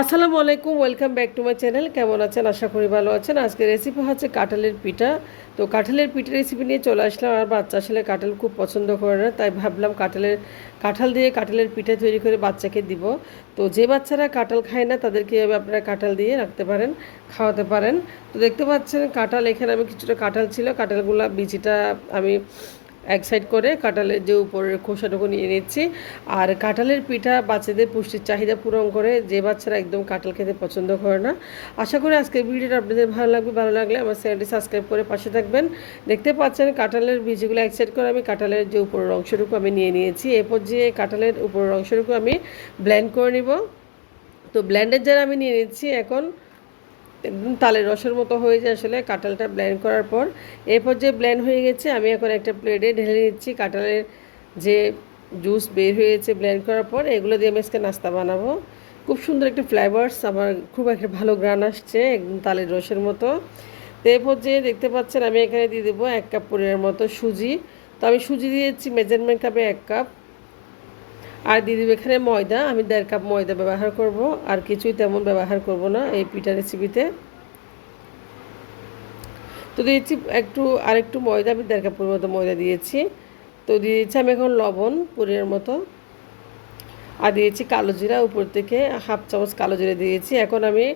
আসসালামু আলাইকুম welcome back to my channel কেমন আছেন? আশা করি ভালো আছেন। আজকে রেসিপি হচ্ছে কাঁঠালের পিঠা। তো কাঁঠালের পিঠা রেসিপি নিয়ে চলে আসলাম। আর বাচ্চা আসলে কাঁঠাল খুব পছন্দ করে না, তাই ভাবলাম কাঁঠালের, কাঁঠাল দিয়ে কাঁঠালের পিঠা তৈরি করে বাচ্চাকে দিব। তো যে বাচ্চারা কাঁঠাল খায় না, তাদেরকে এভাবে আপনারা কাঁঠাল দিয়ে রাখতে পারেন, খাওয়াতে পারেন। তো দেখতে পাচ্ছেন, কাঁঠাল এখানে আমি কিছুটা কাঁঠাল ছিল। কাঁঠালগুলো বিচিটা আমি এক সাইড করে কাঁঠালের যে উপরের খোসাটুকু নিয়ে নিচ্ছি। আর কাঁঠালের পিঠা বাচ্চাদের পুষ্টির চাহিদা পূরণ করে যে বাচ্চারা একদম কাঁঠাল খেতে পছন্দ করে না। আশা করি আজকের ভিডিওটা আপনাদের ভালো লাগবে। ভালো লাগলে আমার চ্যানেলটি সাবস্ক্রাইব করে পাশে থাকবেন। দেখতে পাচ্ছেন কাঁঠালের বীজগুলো এক সাইড করে আমি কাঁঠালের যে উপরের অংশটুকু আমি নিয়ে নিয়েছি। এরপর যে কাঁঠালের উপরের অংশটুকু আমি ব্লেন্ড করে নিব। তো ব্লেন্ডের যারা আমি নিয়ে নিচ্ছি এখন একদম তালের রসের মতো হয়ে যায় আসলে, কাঁঠালটা ব্লেন্ড করার পর। এরপর যে ব্লেন্ড হয়ে গেছে, আমি এখন একটা প্লেটে ঢেলে নিচ্ছি। কাঁঠালের যে জুস বের হয়েছে ব্লেন্ড করার পর, এগুলো দিয়ে আমি আজকে নাস্তা বানাবো। খুব সুন্দর একটা ফ্লেভার্স আমার খুব একটা ভালো গ্রান আসছে একদম তালের রসের মতো। তো এরপর যে দেখতে পাচ্ছেন, আমি এখানে দিয়ে দেবো এক কাপ পরিমাণ মতো সুজি। তো আমি সুজি দিয়েছি মেজারমেন্ট কাপে এক কাপ আর দিদি এখানে ময়দা। আমি দেড় কাপ ময়দা ব্যবহার করব। আর কিছুই তেমন ব্যবহার করব না এই পিঠা রেসিপিতে তো। দিয়েছি একটু আর একটু ময়দা। আমি দেড় কাপ মতো ময়দা দিয়েছি। তো দিয়েছি আমি এখন লবণ, পুরের মতো। আর দিয়েছি কালো জিরা উপর থেকে হাফ চামচ কালো জিরা দিয়েছি। এখন আমি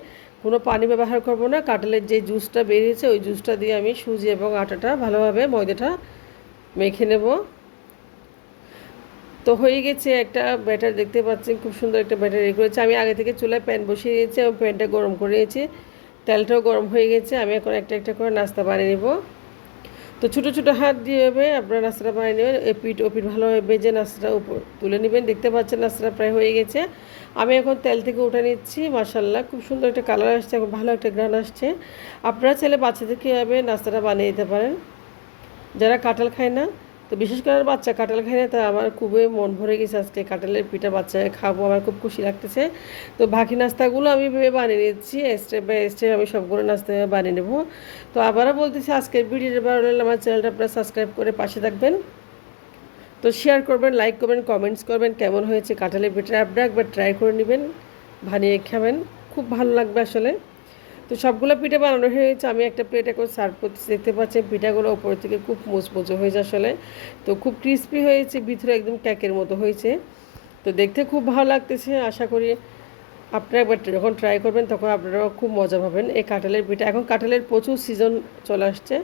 কোনো পানি ব্যবহার করব না। কাঁঠালের যে জুসটা বেরিয়েছে, ওই জুসটা দিয়ে আমি সুজি এবং আটাটা ভালোভাবে ময়দাটা মেখে নেব। তো হয়ে গেছে একটা ব্যাটার দেখতে পাচ্ছেন, খুব সুন্দর একটা ব্যাটার রেডি করেছি। আমি আগে থেকে চুলায় প্যান বসিয়ে দিয়েছি এবং প্যানটা গরম করে নিয়েছি। তেলটাও গরম হয়ে গেছে, আমি এখন একটা একটা করে নাস্তা বানিয়ে নেব। তো ছোটো ছোটো হাত দিয়ে হবে, আপনারা নাস্তাটা বানিয়ে নেবেন। এই পিঠ ও পিঠ ভালোভাবে বেজে নাস্তাটা উপর তুলে নেবেন। দেখতে পাচ্ছেন নাস্তাটা প্রায় হয়ে গেছে। আমি এখন তেল থেকে উঠে নিচ্ছি মার্শাল্লাহ খুব সুন্দর একটা কালার আসছে এখন ভালো একটা গ্রান আসছে। আপনারা চাইলে বাচ্চাদের কীভাবে নাস্তাটা বানিয়ে দিতে পারেন। যারা কাঁঠাল খায় না তো বিশেষ করে বাচ্চা কাঁঠাল না, তা আমার খুবই মন ভরে গেছে আজকে কাঁঠালের পিঠা বাচ্চাকে খাব, আমার খুব খুশি লাগতেছে। তো বাকি নাস্তাগুলো আমি ভেবে বানিয়ে নিচ্ছি স্টেপ বাই স্টেপ আমি সবগুলো নাস্তা বানিয়ে নেব। তো আবারও বলতেছি, আজকের ভিডিওটা ভালো আমার চ্যানেলটা আপনারা সাবস্ক্রাইব করে পাশে থাকবেন। তো শেয়ার করবেন লাইক করবেন কমেন্টস করবেন, কেমন হয়েছে কাঁঠালের পিঠা আপনারা একবার ট্রাই করে নেবেন, বানিয়ে খাবেন। খুব ভালো লাগবে আসলে। তো সবগুলো পিঠে বানানো হয়ে গেছে আমি একটা প্লেটে করে সার্ভ করতেছি। দেখতে পাচ্ছি পিঠাগুলো ওপর থেকে খুব মুচমুচো হয়েছে আসলে। তো খুব ক্রিস্পি হয়েছে, ভিতরে একদম ক্যাকের মতো হয়েছে। তো দেখতে খুব ভালো লাগতেছে, আশা করি আপনারা একবার যখন ট্রাই করবেন তখন আপনারাও খুব মজা পাবেন এই কাঁঠালের পিঠা। এখন কাঁঠালের প্রচুর সিজন চলে আসছে।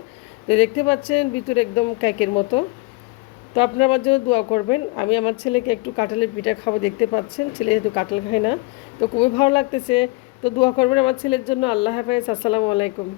তো দেখতে পাচ্ছেন, ভিতরে একদম ক্যাকের মতো। তো আপনারা আমার জন্য দোয়া করবেন, আমি আমার ছেলেকে একটু কাঁঠালের পিঠা খাব, দেখতে পাচ্ছেন। ছেলে যেহেতু কাঁঠাল খায় না, তো খুবই ভালো লাগতেছে। তো দোয়া করবেন আমার ছেলের জন্য। আল্লাহ হাফেজ আসসালামু আলাইকুম।